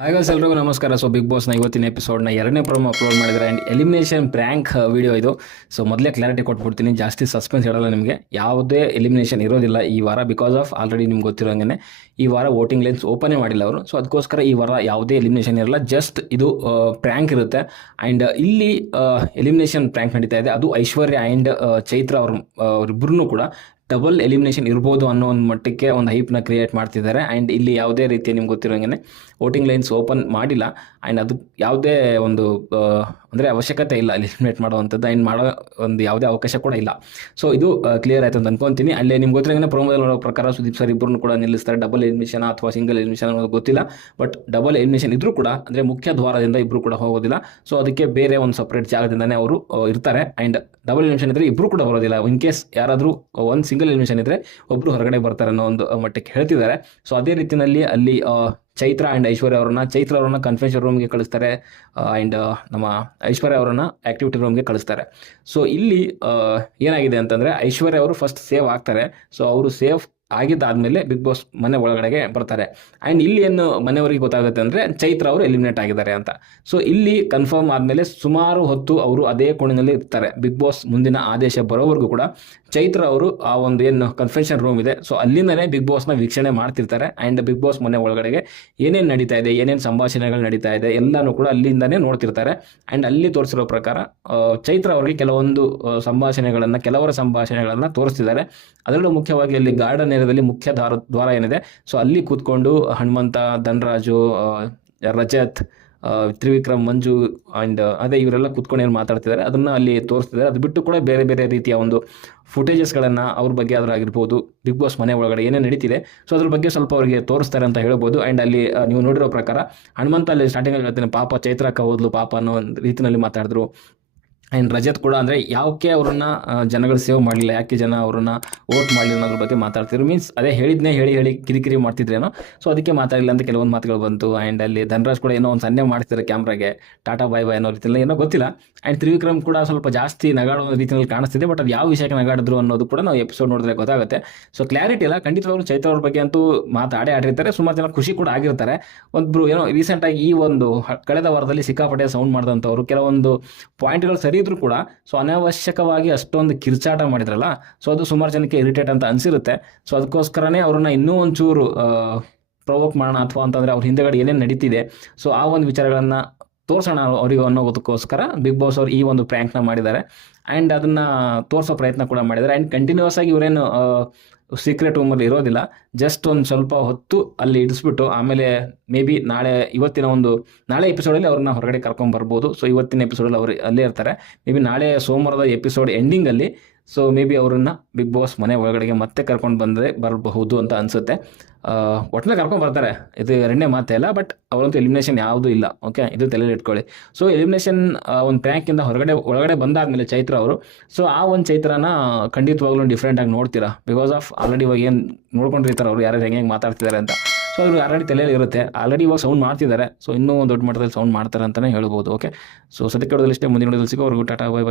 Hi guys, ಎಲ್ರಿಗೂ ನಮಸ್ಕಾರ. So big ಬಾಸ್ನ ಇವತ್ತಿನ ಎಪಿಸೋಡ್ನ ಎರಡನೇ ಪ್ರೋಮೋ ಅಪ್ಲೋಡ್ ಮಾಡಿದ್ದಾರೆ ಆ್ಯಂಡ್ ಎಲಿಮಿನೇಷನ್ ಪ್ರ್ಯಾಂಕ್ ವಿಡಿಯೋ ಇದು. ಸೊ ಮೊದಲೇ ಕ್ಲಾರಿಟಿ ಕೊಟ್ಬಿಡ್ತೀನಿ, ಜಾಸ್ತಿ ಸಸ್ಪೆನ್ಸ್ ಇಡಲ್ಲ ನಿಮಗೆ. ಯಾವುದೇ ಎಲಿಮಿನೇಷನ್ ಇರೋದಿಲ್ಲ ಈ ವಾರ. ಬಿಕಾಸ್ ಆಫ್ ಆಲ್ರೆಡಿ ನಿಮ್ಗೆ ಗೊತ್ತಿರೋಂಗೆ ಈ ವಾರ ವೋಟಿಂಗ್ ಲೈನ್ಸ್ ಓಪನೇ ಮಾಡಿಲ್ಲ ಅವರು. ಸೊ ಅದಕ್ಕೋಸ್ಕರ ಈ ವಾರ ಯಾವುದೇ ಎಲಿಮಿನೇಷನ್ ಇರಲ್ಲ, ಜಸ್ಟ್ ಇದು ಪ್ರ್ಯಾಂಕ್ ಇರುತ್ತೆ. ಆ್ಯಂಡ್ ಇಲ್ಲಿ ಎಲಿಮಿನೇಷನ್ ಪ್ರ್ಯಾಂಕ್ ನಡೀತಾ ಇದೆ. ಅದು ಐಶ್ವರ್ಯ ಆ್ಯಂಡ್ ಚೈತ್ರ ಅವರಿಬ್ಬರೂ ಕೂಡ ಡಬಲ್ ಎಲಿಮಿನೇಷನ್ ಇರ್ಬೋದು ಅನ್ನೋ ಒಂದು ಮಟ್ಟಕ್ಕೆ ಒಂದು ಹೈಪ್ನ ಕ್ರಿಯೇಟ್ ಮಾಡ್ತಿದ್ದಾರೆ. ಆ್ಯಂಡ್ ಇಲ್ಲಿ ಯಾವುದೇ ರೀತಿ ನಿಮ್ಗೆ ಗೊತ್ತಿರೋಂಗೆ ವೋಟಿಂಗ್ ಲೈನ್ಸ್ ಓಪನ್ ಮಾಡಿಲ್ಲ. ಆ್ಯಂಡ್ ಅದು ಯಾವುದೇ ಒಂದು ಅಂದರೆ ಅವಶ್ಯಕತೆ ಇಲ್ಲ ಎಲಿಮಿನೇಟ್ ಮಾಡುವಂಥದ್ದು. ಆ್ಯಂಡ್ ಮಾಡೋ ಒಂದು ಯಾವುದೇ ಅವಕಾಶ ಕೂಡ ಇಲ್ಲ. ಸೊ ಇದು ಕ್ಲಿಯರ್ ಆಯಿತು ಅಂತ ಅನ್ಕೊತೀನಿ. ಅಲ್ಲೇ ನಿಮ್ಗೆ ಗೊತ್ತಿರೋಂಗೆ ಪ್ರೋಮೋದಲ್ಲಿ ನೋಡೋ ಪ್ರಕಾರ ಸುದೀಪ್ ಸರ್ ಇಬ್ಬರನ್ನು ಕೂಡ ನಿಲ್ಲಿಸ್ತಾರೆ. ಡಬಲ್ ಎಲಿಮಿನೇಷನ್ ಅಥವಾ ಸಿಂಗಲ್ ಎಲಿಮಿನೇಷನ್ ಅನ್ನೋದು ಗೊತ್ತಿಲ್ಲ. ಬಟ್ ಡಬಲ್ ಎಲಿಮಿನೇಷನ್ ಇದ್ರೂ ಕೂಡ ಅಂದರೆ ಮುಖ್ಯ ದ್ವಾರದಿಂದ ಇಬ್ಬರು ಕೂಡ ಹೋಗೋದಿಲ್ಲ. ಸೊ ಅದಕ್ಕೆ ಬೇರೆ ಒಂದು ಸಪ್ರೇಟ್ ಜಾಗದಿಂದನೇ ಅವರು ಇರ್ತಾರೆ. ಆ್ಯಂಡ್ ಡಬಲ್ ಎಲಿಮಿನೇಷನ್ ಇದ್ದರೆ ಇಬ್ಬರು ಕೂಡ ಬರೋದಿಲ್ಲ. ಇನ್ ಕೇಸ್ ಯಾರಾದರೂ ಒಂದು ಸಿಂಗಲ್ ಎಲಿಮಿನೇಷನ್ ಇದ್ದರೆ ಒಬ್ಬರು ಹೊರಗಡೆ ಬರ್ತಾರೆ ಅನ್ನೋ ಒಂದು ಮಟ್ಟಕ್ಕೆ ಹೇಳ್ತಿದ್ದಾರೆ. ಸೊ ಅದೇ ರೀತಿಯಲ್ಲಿ ಅಲ್ಲಿ ಚೈತ್ರ ಆ್ಯಂಡ್ ಐಶ್ವರ್ಯ ಅವರನ್ನ ಕನ್ಫೆನ್ಷನ್ ರೂಮ್ಗೆ ಕಳಿಸ್ತಾರೆ. ಆ್ಯಂಡ್ ನಮ್ಮ ಐಶ್ವರ್ಯ ಅವರನ್ನು ಆ್ಯಕ್ಟಿವಿಟಿ ರೂಮ್ಗೆ ಕಳಿಸ್ತಾರೆ. ಸೊ ಇಲ್ಲಿ ಏನಾಗಿದೆ ಅಂತಂದರೆ ಐಶ್ವರ್ಯ ಅವರು ಫಸ್ಟ್ ಸೇವ್ ಆಗ್ತಾರೆ. ಸೊ ಅವರು ಸೇಫ್ ಆಗಿದ್ದಾದಮೇಲೆ ಬಿಗ್ ಬಾಸ್ ಮನೆ ಒಳಗಡೆಗೆ ಬರ್ತಾರೆ. ಆ್ಯಂಡ್ ಇಲ್ಲಿ ಏನು ಮನೆಯವರಿಗೆ ಗೊತ್ತಾಗುತ್ತೆ ಅಂದರೆ ಚೈತ್ರ ಅವರು ಎಲಿಮಿನೇಟ್ ಆಗಿದ್ದಾರೆ ಅಂತ. ಸೊ ಇಲ್ಲಿ ಕನ್ಫರ್ಮ್ ಆದಮೇಲೆ ಸುಮಾರು ಹೊತ್ತು ಅವರು ಅದೇ ಕೋಣೆಯಲ್ಲಿ ಇರ್ತಾರೆ. ಬಿಗ್ ಬಾಸ್ ಮುಂದಿನ ಆದೇಶ ಬರೋವರೆಗೂ ಕೂಡ ಚೈತ್ರ ಅವರು ಆ ಒಂದು ಏನು ಕನ್ಫೆನ್ಷನ್ ರೂಮ್ ಇದೆ, ಸೊ ಅಲ್ಲಿಂದಲೇ ಬಿಗ್ ಬಾಸ್ನ ವೀಕ್ಷಣೆ ಮಾಡ್ತಿರ್ತಾರೆ. ಆ್ಯಂಡ್ ಬಿಗ್ ಬಾಸ್ ಮನೆ ಒಳಗಡೆಗೆ ಏನೇನು ನಡೀತಾ ಇದೆ, ಏನೇನು ಸಂಭಾಷಣೆಗಳು ನಡೀತಾ ಇದೆ ಎಲ್ಲನೂ ಕೂಡ ಅಲ್ಲಿಂದನೇ ನೋಡ್ತಿರ್ತಾರೆ. ಆ್ಯಂಡ್ ಅಲ್ಲಿ ತೋರಿಸಿರೋ ಪ್ರಕಾರ ಚೈತ್ರ ಅವರಿಗೆ ಕೆಲವೊಂದು ಕೆಲವರ ಸಂಭಾಷಣೆಗಳನ್ನು ತೋರಿಸ್ತಿದ್ದಾರೆ. ಅದರಲ್ಲೂ ಮುಖ್ಯವಾಗಿ ಅಲ್ಲಿ ಗಾರ್ಡನ್ ಏರಿಯಾದಲ್ಲಿ ಮುಖ್ಯ ದ್ವಾರ ಏನಿದೆ, ಸೊ ಅಲ್ಲಿ ಕೂತ್ಕೊಂಡು ಹನುಮಂತ, ಧನರಾಜು, ರಜತ್, ತ್ರಿವಿಕ್ರಮ್, ಮಂಜು ಆ್ಯಂಡ್ ಅದೇ ಇವರೆಲ್ಲ ಕೂತ್ಕೊಂಡು ಏನು ಮಾತಾಡ್ತಿದ್ದಾರೆ ಅದನ್ನು ಅಲ್ಲಿ ತೋರಿಸ್ತಿದ್ದಾರೆ. ಅದು ಬಿಟ್ಟು ಕೂಡ ಬೇರೆ ಬೇರೆ ರೀತಿಯ ಒಂದು ಫುಟೇಜಸ್ಗಳನ್ನು ಅವ್ರ ಬಗ್ಗೆ ಆದರೂ ಆಗಿರ್ಬೋದು, ಬಿಗ್ ಬಾಸ್ ಮನೆ ಒಳಗಡೆ ಏನೇ ನಡೀತಿದೆ ಸೊ ಅದ್ರ ಬಗ್ಗೆ ಸ್ವಲ್ಪ ಅವರಿಗೆ ತೋರಿಸ್ತಾರೆ ಅಂತ ಹೇಳ್ಬೋದು. ಆ್ಯಂಡ್ ಅಲ್ಲಿ ನೀವು ನೋಡಿರೋ ಪ್ರಕಾರ ಹನುಮಂತ ಅಲ್ಲಿ ಸ್ಟಾರ್ಟಿಂಗಲ್ಲಿ ಹೇಳ್ತೀನಿ, ಪಾಪ ಚೈತ್ರಕ್ಕ ಹೋದ್ಲು ಪಾಪ ಅನ್ನೋ ಒಂದು ರೀತಿಯಲ್ಲಿ ಮಾತಾಡಿದ್ರು. ಆ್ಯಂಡ್ ರಜತ್ ಕೂಡ ಅಂದರೆ ಯಾಕೆ ಅವ್ರನ್ನ ಜನಗಳು ಸೇವ್ ಮಾಡಲಿಲ್ಲ, ಯಾಕೆ ಜನ ಅವ್ರನ್ನ ವೋಟ್ ಮಾಡಲಿಲ್ಲ ಅನ್ನೋದ್ರ ಬಗ್ಗೆ ಮಾತಾಡ್ತಿದ್ರು. ಮೀನ್ಸ್ ಅದೇ ಹೇಳಿ ಕಿರಿಕಿರಿ ಮಾಡ್ತಿದ್ರೇನೋ, ಸೊ ಅದಕ್ಕೆ ಮಾತಾಡಲಿಲ್ಲ ಅಂತ ಕೆಲವೊಂದು ಮಾತುಗಳು ಬಂತು. ಆ್ಯಂಡ್ ಅಲ್ಲಿ ಧನರಾಜ್ ಕೂಡ ಏನೋ ಒಂದು ಸನ್ನೆ ಮಾಡ್ತಿದ್ದಾರೆ ಕ್ಯಾಮ್ರಾಗೆ, ಟಾಟಾ ಬಾಯ್ ಬಾಯ್ ಅನ್ನೋ ರೀತಿಯಲ್ಲಿ ಏನೋ ಗೊತ್ತಿಲ್ಲ. ಆ್ಯಂಡ್ ತ್ರಿವಿಕ್ರಮ್ ಕೂಡ ಸ್ವಲ್ಪ ಜಾಸ್ತಿ ನಗಾಡೋ ರೀತಿಯಲ್ಲಿ ಕಾಣಿಸ್ತಿದೆ. ಬಟ್ ಅದು ಯಾವ ವಿಷಯಕ್ಕೆ ನಗಾಡಿದ್ರು ಅನ್ನೋದು ಕೂಡ ನಾವು ಎಪಿಸೋಡ್ ನೋಡಿದ್ರೆ ಗೊತ್ತಾಗುತ್ತೆ. ಸೊ ಕ್ಲಾರಿಟಿ ಇಲ್ಲ. ಖಂಡಿತವಾಗ್ಲೂ ಚೈತ್ರ ಅವ್ರ ಬಗ್ಗೆ ಅಂತೂ ಆಡಿರ್ತಾರೆ. ಸುಮಾರು ಜನ ಖುಷಿ ಕೂಡ ಆಗಿರ್ತಾರೆ. ಒಬ್ಬರು ಏನೋ ರೀಸೆಂಟಾಗಿ ಈ ಒಂದು ಕಳೆದ ವಾರದಲ್ಲಿ ಸಿಕ್ಕಾಪಟ್ಟೆ ಸೌಂಡ್ ಮಾಡಿದಂಥವ್ರು ಕೆಲವೊಂದು ಪಾಯಿಂಟ್ಗಳು ಸರಿ ಇದ್ರು ಕೂಡ ಸೊ ಅನಾವಶ್ಯಕವಾಗಿ ಅಷ್ಟೊಂದು ಕಿರ್ಚಾಟ ಮಾಡಿದ್ರಲ್ಲ, ಸೊ ಅದು ಸುಮಾರು ಜನಕ್ಕೆ ಇರಿಟೇಟ್ ಅಂತ ಅನಿಸಿರುತ್ತೆ. ಸೊ ಅದಕ್ಕೋಸ್ಕರನೇ ಅವ್ರನ್ನ ಇನ್ನೂ ಒಂಚೂರು ಪ್ರೊವೋಕ್ ಮಾಡೋಣ, ಅಥವಾ ಅಂತಂದರೆ ಅವ್ರ ಹಿಂದೆಗಡೆ ಏನೇನು ನಡೀತಿದೆ ಸೊ ಆ ಒಂದು ವಿಚಾರಗಳನ್ನು ತೋರಿಸೋಣ ಅವರಿಗೆ ಅನ್ನೋದಕ್ಕೋಸ್ಕರ ಬಿಗ್ ಬಾಸ್ ಅವರು ಈ ಒಂದು ಪ್ರ್ಯಾಂಕ್ನ ಮಾಡಿದ್ದಾರೆ. ಆ್ಯಂಡ್ ಅದನ್ನು ತೋರಿಸೋ ಪ್ರಯತ್ನ ಕೂಡ ಮಾಡಿದ್ದಾರೆ. ಆ್ಯಂಡ್ ಕಂಟಿನ್ಯೂಸ್ ಆಗಿ ಇವರೇನು ಸೀಕ್ರೆಟ್ ರೂಮಲ್ಲಿ ಇರೋದಿಲ್ಲ, ಜಸ್ಟ್ ಒಂದು ಸ್ವಲ್ಪ ಹೊತ್ತು ಅಲ್ಲಿ ಇಡಿಸ್ಬಿಟ್ಟು ಆಮೇಲೆ ಮೇ ಬಿ ನಾಳೆ ಎಪಿಸೋಡಲ್ಲಿ ಅವ್ರನ್ನ ಹೊರಗಡೆ ಕರ್ಕೊಂಡ್ಬರ್ಬೋದು. ಸೊ ಇವತ್ತಿನ ಎಪಿಸೋಡಲ್ಲಿ ಅವರು ಅಲ್ಲೇ ಇರ್ತಾರೆ. ಮೇ ಬಿ ನಾಳೆ ಸೋಮವಾರದ ಎಪಿಸೋಡ್ ಎಂಡಿಂಗಲ್ಲಿ ಸೊ ಮೇ ಬಿ ಅವರನ್ನು ಬಿಗ್ ಬಾಸ್ ಮನೆ ಒಳಗಡೆಗೆ ಮತ್ತೆ ಕರ್ಕೊಂಡು ಬರಬಹುದು ಅಂತ ಅನಿಸುತ್ತೆ. ಒಟ್ಟಿನ ಕರ್ಕೊಂಡು ಬರ್ತಾರೆ, ಇದು ಎರಡನೇ ಮಾತೇ ಇಲ್ಲ. ಬಟ್ ಅವರಂತೂ ಎಲಿಮಿನೇಷನ್ ಯಾವುದೂ ಇಲ್ಲ. ಓಕೆ, ಇದು ತಲೆಯಲ್ಲಿ ಇಟ್ಕೊಳ್ಳಿ. ಸೊ ಎಲಿಮಿನೇಷನ್ ಒಂದು ಪ್ರ್ಯಾಂಕಿಂದ ಒಳಗಡೆ ಬಂದಾದಮೇಲೆ ಚೈತ್ರ ಅವರು ಸೊ ಆ ಒಂದು ಚೈತ್ರನ ಖಂಡಿತವಾಗ್ಲೂ ಡಿಫ್ರೆಂಟಾಗಿ ನೋಡ್ತೀರಾ. ಬಿಕಾಸ್ ಆಫ್ ಆಲ್ರೆಡಿ ಇವಾಗ ಏನು ನೋಡ್ಕೊಂಡಿರ್ತಾರೆ ಅವರು ಯಾರು ಹೆಂಗೆ ಮಾತಾಡ್ತಿದ್ದಾರೆ ಅಂತ. ಸೊ ಅವ್ರಿಗೆ ಆಲ್ರೆಡಿ ತಲೆಯಲ್ಲಿ ಇರುತ್ತೆ. ಆಲ್ರೆಡಿ ಇವಾಗ ಸೌಂಡ್ ಮಾಡ್ತಿದ್ದಾರೆ. ಸೊ ಇನ್ನೂ ಒಂದು ದೊಡ್ಡ ಮಟ್ಟದಲ್ಲಿ ಸೌಂಡ್ ಮಾಡ್ತಾರೆ ಅಂತಲೇ ಹೇಳ್ಬೋದು. ಓಕೆ, ಸೊ ಸದ್ಯಕ್ಕೆ ಇಷ್ಟೇ. ಮುಂದಿನ ಸಿಗೋ ಅವ್ರಿಗೂ ಟಾಟಾ ಬೈ ಬೈ.